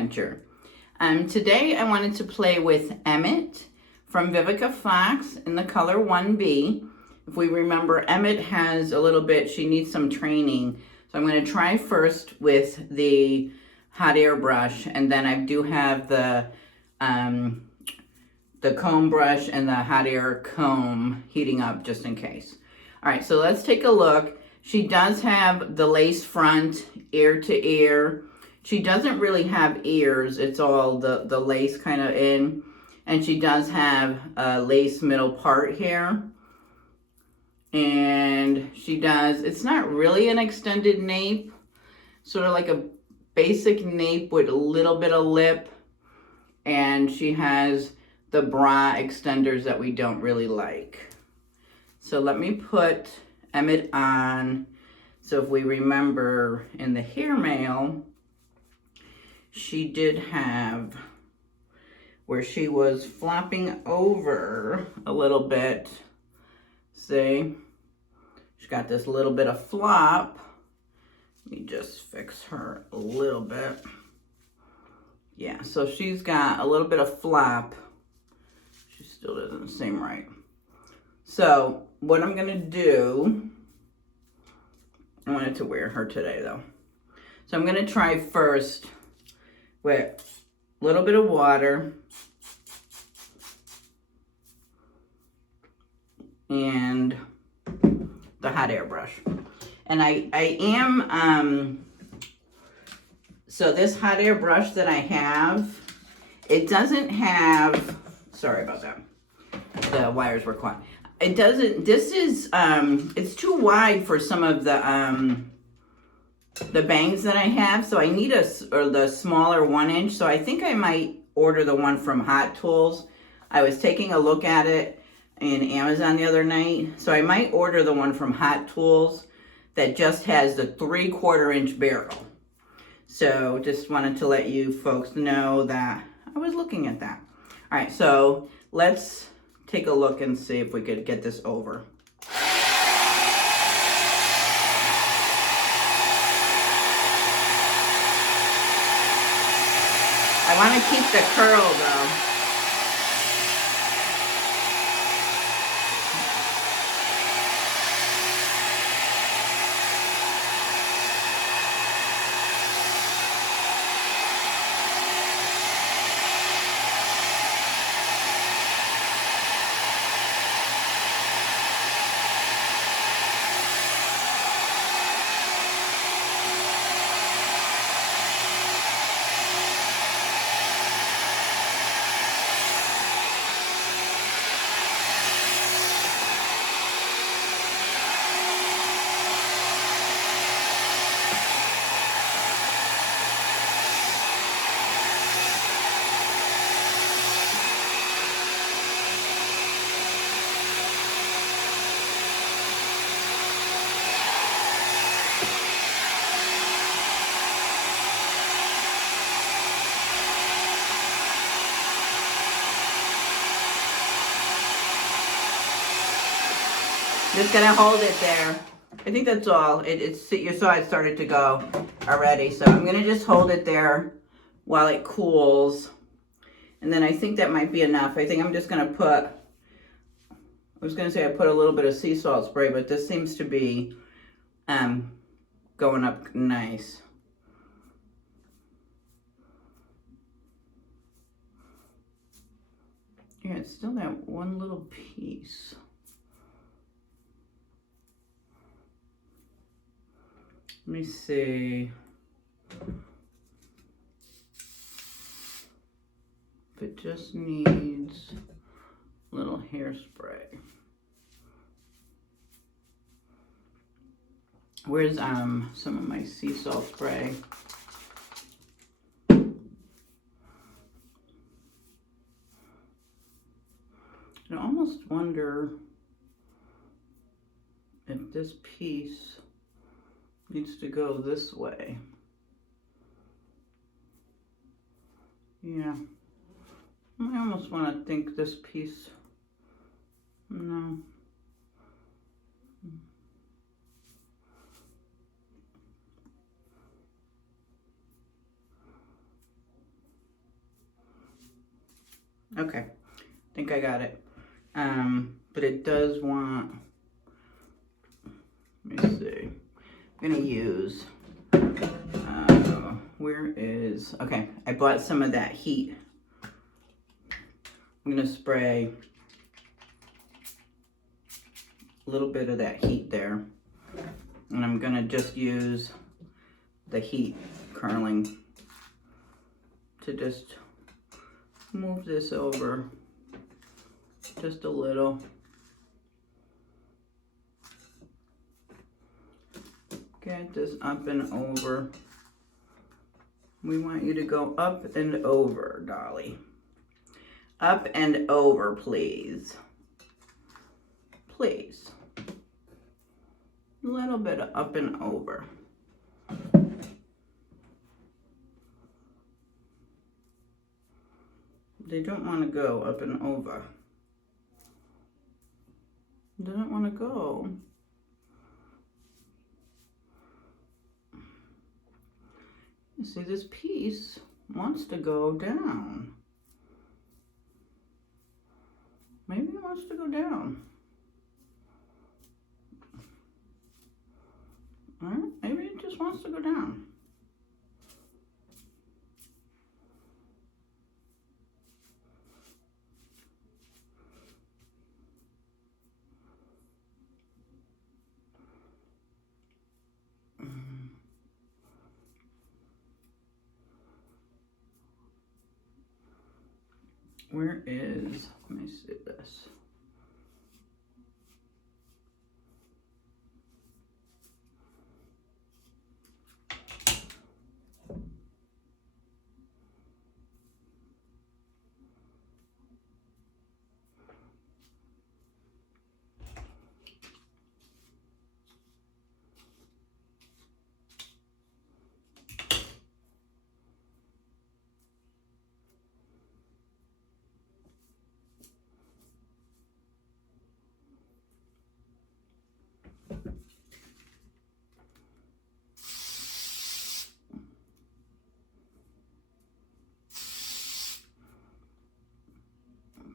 adventure. Today I wanted to play with Emmett from Vivica Fox in the color 1B. If we remember, Emmett has a little bit, she needs some training. So I'm going to try first with the hot air brush, and then I do have the comb brush and the hot air comb heating up just in case. All right, so let's take a look. She does have the lace front, ear to ear. She doesn't really have ears. It's all the lace kind of in. And she does have a lace middle part here. And she does, it's not really an extended nape. Sort of like a basic nape with a little bit of lip. And she has the bra extenders that we don't really like. So let me put Emmett on. So if we remember in the hair mail, she did have where she was flopping over a little bit. See, she's got this little bit of flop. Let me just fix her a little bit. Yeah, so she's got a little bit of flop. She still doesn't seem right. So what I'm gonna do, I wanted to wear her today though. So I'm gonna try first with a little bit of water and the hot air brush. And I am, so this hot air brush that I have, it doesn't have, sorry about that, the wires were caught. It doesn't, this is, it's too wide for some of the bangs that I have. So I need the smaller 1 inch. So I think I might order the one from Hot Tools. I was taking a look at it in Amazon the other night. So I might order the one from Hot Tools that just has the 3/4 inch barrel. So just wanted to let you folks know that I was looking at that. All right, so let's take a look and see if we could get this over. I want to keep the curl though. Just gonna hold it there. I think that's all. You saw it started to go already. So I'm gonna just hold it there while it cools. And then I think that might be enough. I think I'm just gonna put, I was gonna say I put a little bit of sea salt spray, but this seems to be going up nice. Yeah, it's still that one little piece. Let me see if it just needs a little hairspray. Where's some of my sea salt spray? I almost wonder if this piece needs to go this way. Yeah, I almost want to think this piece, no. Okay, I think I got it. But it does want, let me see. I'm gonna use, where is, okay, I bought some of that heat. I'm gonna spray a little bit of that heat there. And I'm gonna just use the heat curling to just move this over just a little. Get this up and over. We want you to go up and over, Dolly. Up and over, please. Please. A little bit of up and over. They don't want to go up and over. They don't want to go. You see, this piece wants to go down. Maybe it wants to go down. All right, maybe it just wants to go down. Where is, let me see this.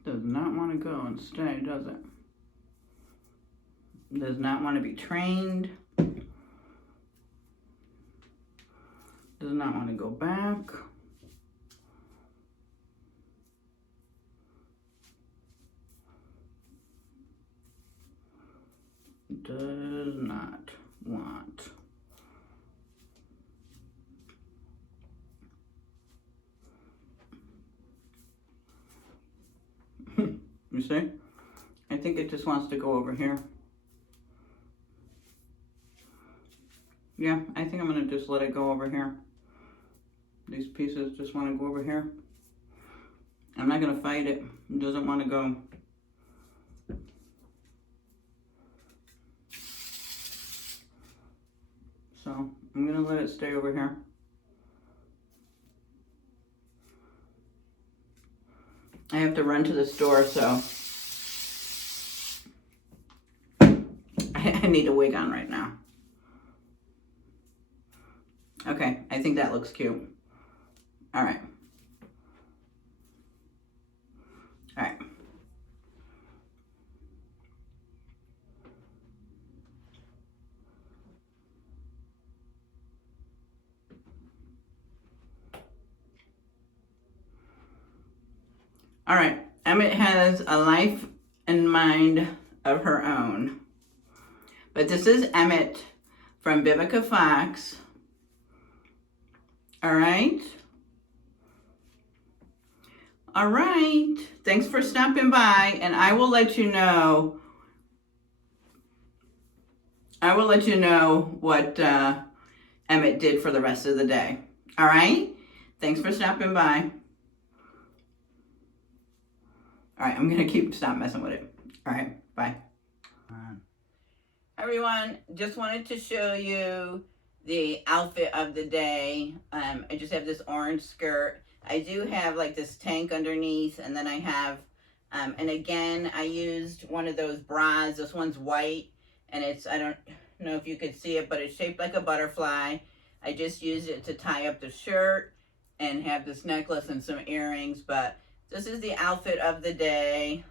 Does not want to go and stay, does it? Does not want to be trained. Does not want to go back. Does not want. You see? I think it just wants to go over here. Yeah, I think I'm going to just let it go over here. These pieces just want to go over here. I'm not going to fight it. It doesn't want to go. So I'm going to let it stay over here. I have to run to the store, so I need a wig on right now. Okay, I think that looks cute. All right. All right. All right, Emmett has a life and mind of her own. But this is Emmett from Vivica Fox. All right. All right. Thanks for stopping by, and I will let you know. What Emmett did for the rest of the day. All right. Thanks for stopping by. All right, I'm gonna stop messing with it. All right, bye. Everyone, just wanted to show you the outfit of the day. I just have this orange skirt. I do have like this tank underneath, and then I have, and again, I used one of those bras. This one's white, and it's, I don't know if you could see it, but it's shaped like a butterfly. I just used it to tie up the shirt and have this necklace and some earrings, but This is the outfit of the day.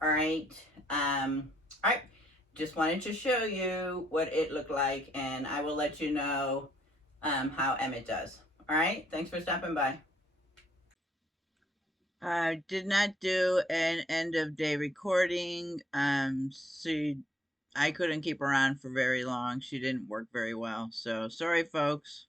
All right. All right. Just wanted to show you what it looked like, and I will let you know how Emmett does. All right. Thanks for stopping by. I did not do an end of day recording. I couldn't keep her on for very long. She didn't work very well. So sorry, folks.